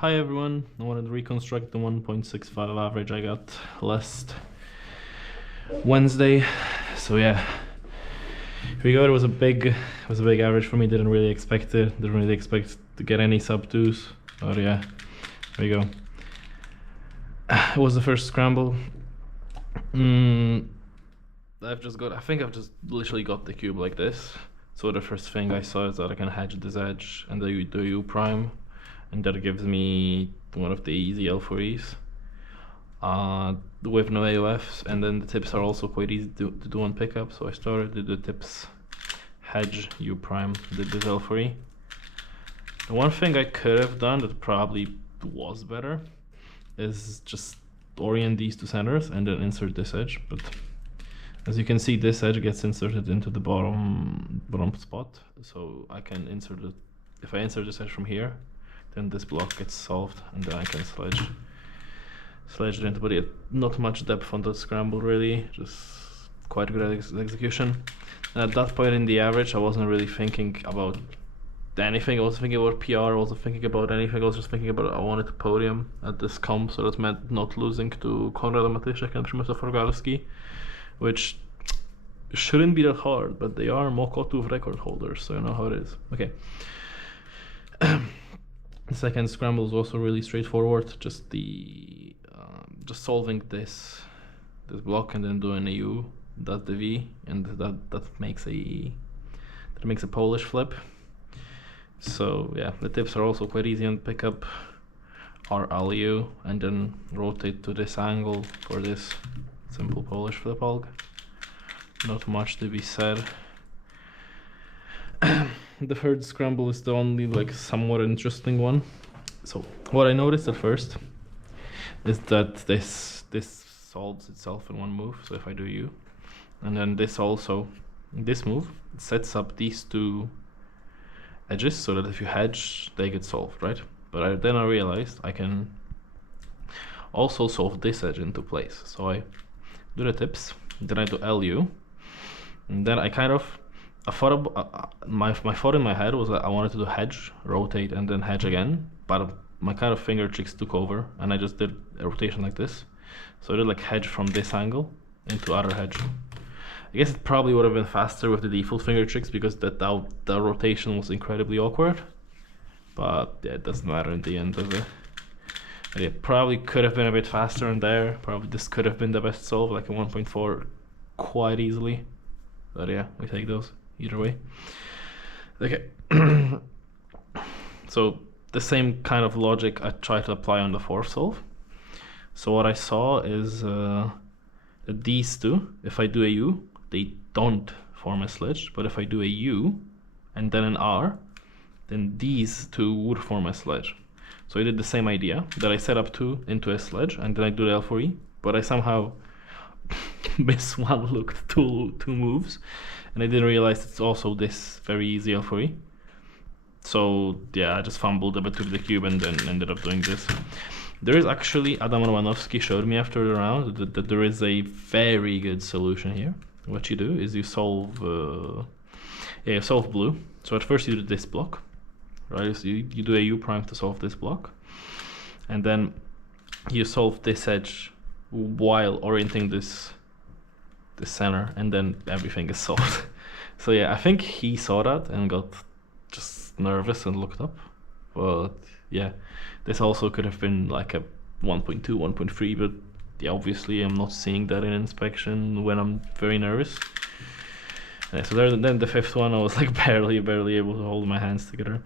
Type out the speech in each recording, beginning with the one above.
Hi everyone, I wanted to reconstruct the 1.65 average I got last Wednesday. So yeah, here we go. It was a big average for me. Didn't really expect it. Didn't really expect to get any sub twos. But yeah, here we go. It was the first scramble. I think I've just literally got the cube like this. So the first thing I saw is that I can hedge this edge and then do U prime, and that gives me one of the easy L4Es with no AOFs, and then the tips are also quite easy to do on pickup. So I started to do the tips, hedge, U prime, did this L4E. The one thing I could have done that probably was better is just orient these two centers and then insert this edge, but as you can see, this edge gets inserted into the bottom spot, so I can insert it. If I insert this edge from here, then this block gets solved, and then I can sledge it into. But yeah, not much depth on that scramble really, just quite good execution. And at that point in the average, I wasn't really thinking about anything. I wasn't thinking about PR, I wasn't thinking about anything. I was just thinking about I wanted to podium at this comp, so that meant not losing to Konrad Matyszek and Przemysław Rogalski, which shouldn't be that hard, but they are Mokotów record holders, so you know how it is. Okay. The second scramble is also really straightforward. Just solving this block and then doing a U, that's the V, and that makes a Polish flip. So yeah, the tips are also quite easy on pickup. Are LU and then rotate to this angle for this simple Polish flip alg. Not much to be said. The third scramble is the only somewhat interesting one. So what I noticed at first is that this solves itself in one move. So if I do U, and then this move sets up these two edges so that if you hedge, they get solved, right? But then I realized I can also solve this edge into place. So I do the tips, then I do LU, and then I thought my thought in my head was that I wanted to do hedge, rotate, and then hedge again, but my kind of finger tricks took over, and I just did a rotation like this. So I did hedge from this angle into other hedge. I guess it probably would have been faster with the default finger tricks because the rotation was incredibly awkward. But yeah, it doesn't matter in the end, does it? But it probably could have been a bit faster in there. Probably this could have been the best solve, like a 1.4 quite easily. But yeah, we take those either way. Okay. So the same kind of logic I try to apply on the fourth solve. So what I saw is that these two, if I do a U, they don't form a sledge, but if I do a U and then an R, then these two would form a sledge. So I did the same idea, that I set up two into a sledge and then I do the L4E, but I somehow miss one looked two moves, and I didn't realize it's also this very easy L4E. So yeah, I just fumbled a bit with the cube and then ended up doing this. There is actually, Adam Romanowski showed me after the round that there is a very good solution here. What you do is you solve blue. So at first you do this block, right? So you do a U prime to solve this block, and then you solve this edge while orienting this center, and then everything is solved. So yeah, I think he saw that and got just nervous and looked up. But yeah, this also could have been like a 1.2, 1.3, but yeah, obviously I'm not seeing that in inspection when I'm very nervous. Yeah, so then the fifth one, I was like barely able to hold my hands together.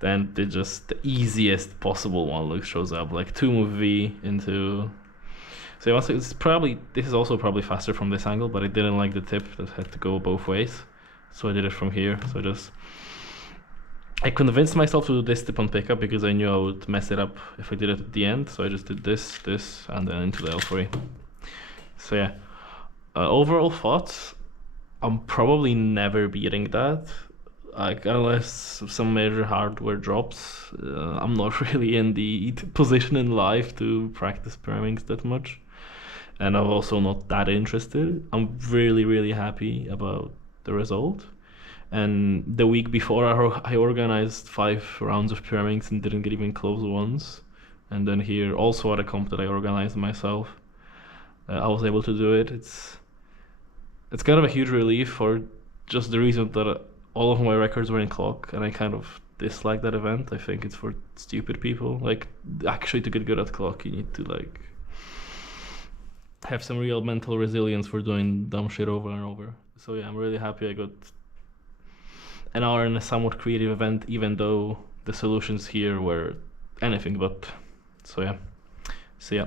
Then just the easiest possible one look shows up, like 2 move V into. So this is also probably faster from this angle, but I didn't like the tip that had to go both ways, so I did it from here. So I convinced myself to do this tip on pickup because I knew I would mess it up if I did it at the end. So I just did this, and then into the L3. So yeah, overall thoughts, I'm probably never beating that. Unless some major hardware drops, I'm not really in the position in life to practice pyramings that much. And I'm also not that interested. I'm really happy about the result. And the week before, I organized 5 rounds of pyramings and didn't get even close once. And then here also at a comp that I organized myself, I was able to do it. It's kind of a huge relief for just the reason that all of my records were in clock, and I kind of dislike that event. I think it's for stupid people. Like, actually, to get good at clock, you need to like have some real mental resilience for doing dumb shit over and over. So yeah, I'm really happy I got an hour in a somewhat creative event, even though the solutions here were anything but. So yeah, see ya.